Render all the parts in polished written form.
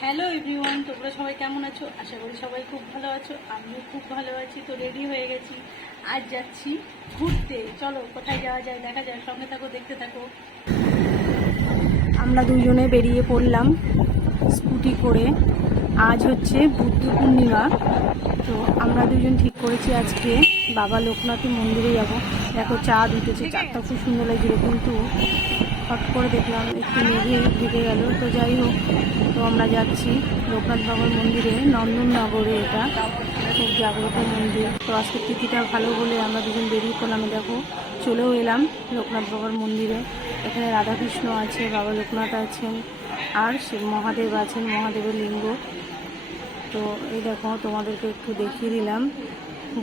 Hello everyone, তোমরা সবাই কেমন আছো? আশা করি সবাই খুব ভালো আছো। আমিও খুব ভালো আছি। তো রেডি হয়ে গেছি, আজ যাচ্ছি ঘুরতে। চলো কোথায় যাওয়া যায় দেখা যায়, সঙ্গে থাকো, দেখতে থাকো। আমরা দুজনে বেরিয়ে পড়লাম স্কুটি করে। আজ হচ্ছে বুদ্ধ পূর্ণিমা, তো আমরা দুজন ঠিক করেছি আজকে বাবা লোকনাথের মন্দিরে যাব। দেখো চাঁদ উঠেছে, চাঁদটা খুব সুন্দর লাগছিল, কিন্তু হট করে দেখলাম একটু মেঘে ঢেকে গেল। তো যাই হোক, তো আমরা যাচ্ছি লোকনাথ বাবার মন্দিরে, নন্দননগরে। এটা খুব জাগ্রত মন্দির। তো আজকে তিথিটা ভালো বলে আমরা দুজন বেরিয়ে পড়লাম। দেখো চলেও এলাম লোকনাথ বাবার মন্দিরে। এখানে রাধাকৃষ্ণ আছে, বাবা লোকনাথ আছেন, আর শিব মহাদেব আছেন, মহাদেবের লিঙ্গ। তো এই দেখো তোমাদেরকে একটু দেখিয়ে দিলাম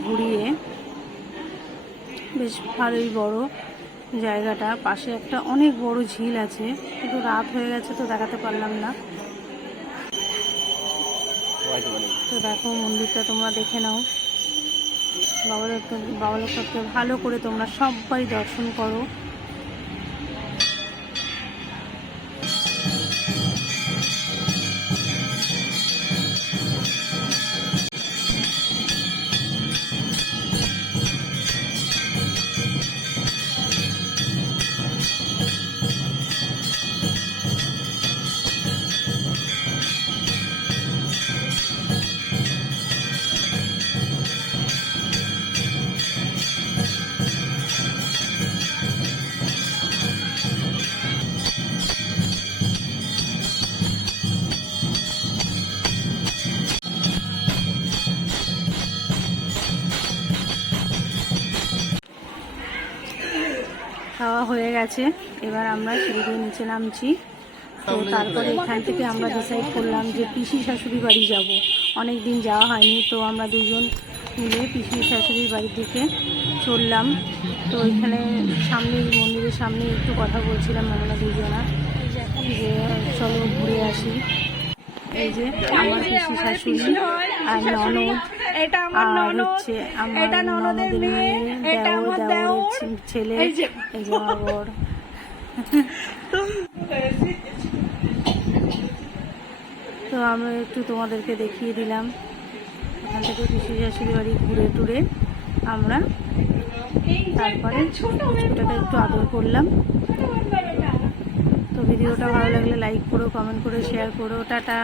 ঘুরিয়ে। বেশ ভালোই বড় জায়গাটা। পাশে একটা অনেক বড় ঝিল আছে, কিন্তু রাত হয়ে গেছে তো দেখাতে পারলাম না। তো দেখো মন্দিরটা তোমরা দেখে নাও। বাবা লোকনাথকে ভালো করে তোমরা সবাই দর্শন করো। খাওয়া হয়ে গেছে, এবার আমরা সিঁড়ি দিয়ে নিচে নামছি। তো তারপরে এখান থেকে আমরা ডিসাইড করলাম যে পিসি শাশুড়ি বাড়ি যাব। অনেক দিন যাওয়া হয়নি, তো আমরা দুজন মিলে পিসি শাশুড়ির বাড়ির দিকে চললাম। তো এখানে সামনে মন্দিরের সামনে একটু কথা বলছিলাম আমরা দুজনা, যে চলো ঘুরে আসি। এই যে আমার পিসি শাশুড়ি আর ননদ, আর হচ্ছে আমার ননদের মেয়ে, দেওরের ছেলে, এই যে আমার বর। তো আমরা একটু তোমাদেরকে দেখিয়ে দিলাম। ওখান থেকে পিসি শাশুড়ি বাড়ি ঘুরে টুরে আমরা তারপরে পুচকুটাকে একটু আদর করলাম। তো ভিডিওটা ভালো লাগলে লাইক করো, কমেন্ট করো, শেয়ার করো। টাটা।